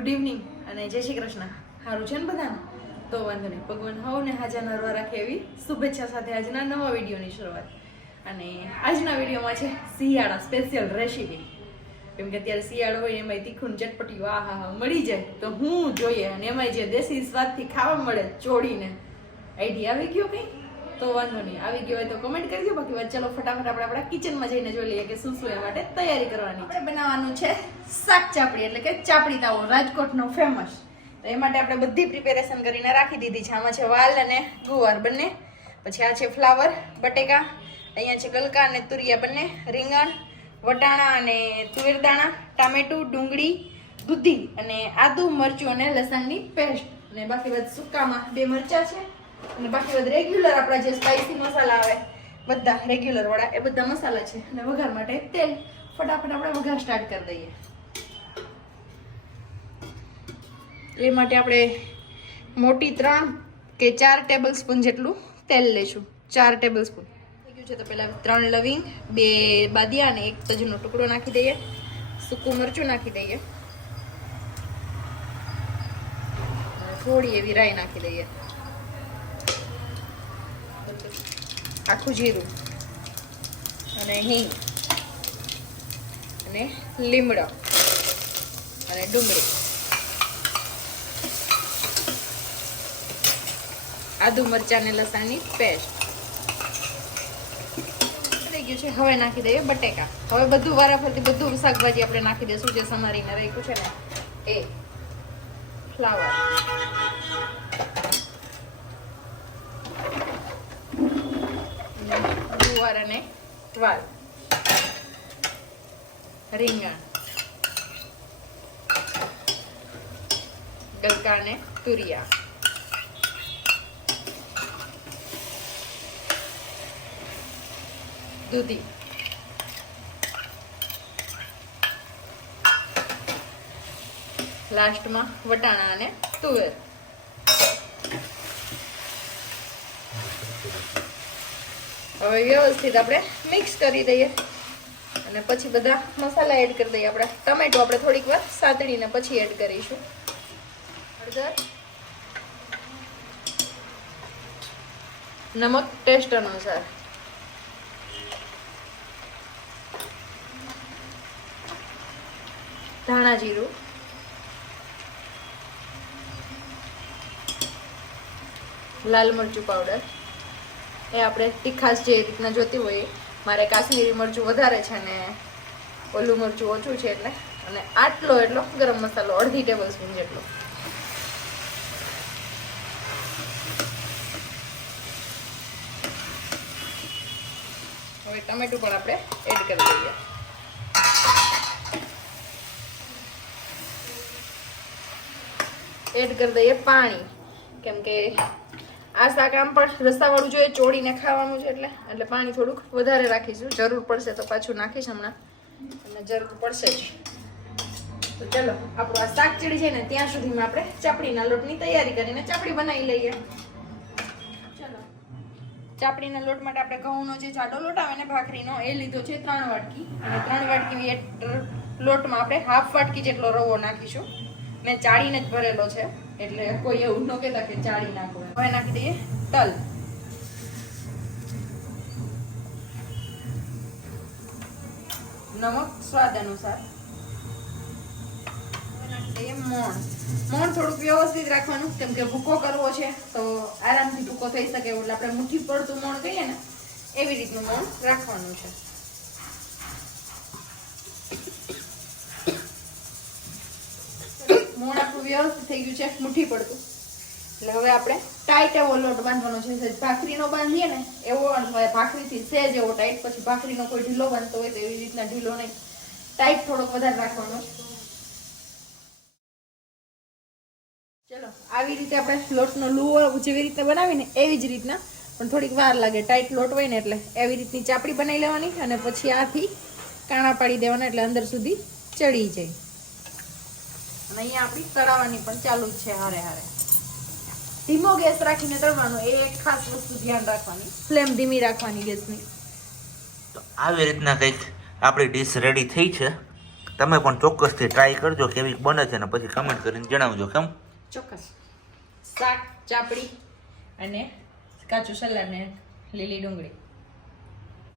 Good evening અને જય શ્રી કૃષ્ણ. સારું છે ને બધાને? તો વાંધો નહીં, ભગવાન હવને હાજર નરવા રાખે એવી શુભેચ્છા સાથે આજના નવા વિડીયોની શરૂઆત. અને આજના વિડીયોમાં છે શિયાળા સ્પેશિયલ રેસીપી. કેમ કે અત્યારે શિયાળો હોય એમાં તીખું ચટપટી હા મળી જાય તો હું જોઈએ, અને એમાં જે દેશી સ્વાદથી ખાવા મળે ચોળીને. આઈડિયા આવી ગયો કંઈ? તો વાંધો નહીં, આવી ગયો હોય તો કમેન્ટ કરી દો. બાકી ચલો ફટાફટ આપણે આપણા કિચનમાં જઈને જોઈ લઈએ કે શું શું એ માટે તૈયારી કરવાની છે. બનાવવાનું છે શાક ચાપડી, એટલે કે ચાપડી તાવો, રાજકોટનો ફેમસ. તો એ માટે આપણે બધી પ્રિપેરેશન કરીને રાખી દીધી છે. આમાં છે વાલ અને ગુવાર બંને, પછી આ છે ફ્લાવર, બટેકા, અહીંયા છે ગલકા અને તુરિયા બંને, રીંગણ, વટાણા અને તુવેરદાણા, ટામેટું, ડુંગળી, દૂધી અને આદુ, મરચું અને લસણની પેસ્ટ. અને બાકી બધા સુકામાં 2 મરચા છે, અને બાકી બધા રેગ્યુલર આપણા જે સ્પાઈસી મસાલા આવે બધા રેગ્યુલર વાળા એ બધા મસાલા છે. અને વઘાર માટે તેલ. ફટાફટ આપણે વઘાર સ્ટાર્ટ કરી દઈએ. એ માટે આપણે મોટી 3 કે 4 ટેબલ સ્પૂન જેટલું તેલ લઈશું. 4 ટેબલ સ્પૂન થઈ ગયું છે. તો પહેલા 3 લવિંગ, 2 બાદિયા અને 1 તજનો ટુકડો નાખી દઈએ. સૂકું મરચું નાખી દઈએ. થોડી એવી રાઈ નાખી દઈએ. આખું જીરું અને હિંગ અને લીમડો અને ડુંગળી, આદુ, મરચાં અને લસણની પેસ્ટ થઈ ગયું છે. હવે નાખી દઈએ બટેકા. હવે બધું વારાફરતી બધું શાકભાજી આપણે નાખી દઈશું જે સમારીને રાખ્યું છે ને એ. ફ્લાવર, ગુવાર અને વાલ, રીંગણ, ગલકા અને તુરિયા, દૂધી, લાસ્ટમાં વટાણા અને તુવેર. હવે વ્યવસ્થિત આપણે મિક્સ કરી દઈએ અને પછી બધા મસાલા એડ કરી દઈએ. આપણે ટમેટો આપણે થોડીક વાર સાતળીને પછી એડ કરીશું. હળદર, નમક ટેસ્ટ અનુસાર, ધાણા જીરું, લાલ મરચું પાવડર. એ આપણે તીખાશ જે રીતના જોતી હોય. મારે કાશ્મીરી મરચું વધારે છે ને ઓલું મરચું ઓછું છે એટલે. અને આટલો એટલો ગરમ મસાલો, અડધી ટેબલ સ્પૂન જેટલો. હવે ટમેટું પણ આપણે એડ કરી દઈએ. એડ કરી દઈએ પાણી, કેમ કે આ શાક આમ પણ રસાવાળું જોઈએ, ચોળીને ખાવાનું છે એટલે પાણી થોડુંક વધારે રાખીશું. જરૂર પડશે તો પાછું નાખીશ હમણાં, અને જરૂર પડશે જ. તો ચલો આપણું આ શાક ચડી જાય ને ત્યાં સુધીમાં આપણે ચાપડીના લોટની તૈયારી કરીને ચાપડી બનાવી લઈએ. ચલો, ચાપડીના લોટ માટે આપણે ઘઉંનો જે જાડો લોટ આવે ને ભાખરીનો એ લીધો છે 3 વાટકી. અને 3 વાટકી લોટમાં આપણે 1/2 વાટકી જેટલો રવો નાખીશું. મેં ચાળીને જ ભરેલો છે એટલે કોઈ એવું ન કહેતા કે ચાળી નાખો. હવે નાખી દઈએ તલ, નમક સ્વાદ અનુસાર. નાખી દઈએ મોણ. મોણ થોડુંક વ્યવસ્થિત રાખવાનું, કેમ કે ભૂકો કરવો છે તો આરામથી ભૂકો થઈ શકે એટલે આપણે મુઠ્ઠી પડતું મોણ કહીએ ને એવી રીતનું મોણ રાખવાનું છે. મોણ આપણું વ્યવસ્થિત થઈ ગયું છે, મુઠ્ઠી પડતું. એટલે હવે આપણે ટાઈટ એવો લોટ બાંધવાનો છે. ભાખરીનો બાંધીએ ને એવો, ભાખરીથી સહેજ એવો ટાઈટ. પછી ભાખરીનો કોઈ ઢીલો બાંધતો હોય તો એવી રીતના ઢીલો નહીં, ટાઈટ થોડોક વધારે રાખવાનો. ચલો આવી રીતે આપણે લોટનો લુવો જેવી રીતે બનાવીને એવી જ રીતના, પણ થોડીક વાર લાગે. ટાઈટ લોટ હોય ને એટલે એવી રીતની ચાપડી બનાવી લેવાની અને પછી આથી કાણા પાડી દેવાના એટલે અંદર સુધી ચડી જાય. અને અહીંયા આપણી તળાવવાની પણ ચાલુ જ છે. હારે હારે ધીમો ગેસ રાખીને તળવાનો, એ એક ખાસ વસ્તુ ધ્યાન રાખવાની. ફ્લેમ ધીમી રાખવાની ગેસની. તો આવી રીતના કંઈક આપણી ડીશ રેડી થઈ છે. તમે પણ ચોક્કસથી ટ્રાય કરજો કેવી બને છે ને પછી કમેન્ટ કરીને જણાવજો કેમ. ચોક્કસ. શાક, ચાપડી અને કાચું સલાડ ને લીલી ડુંગળી.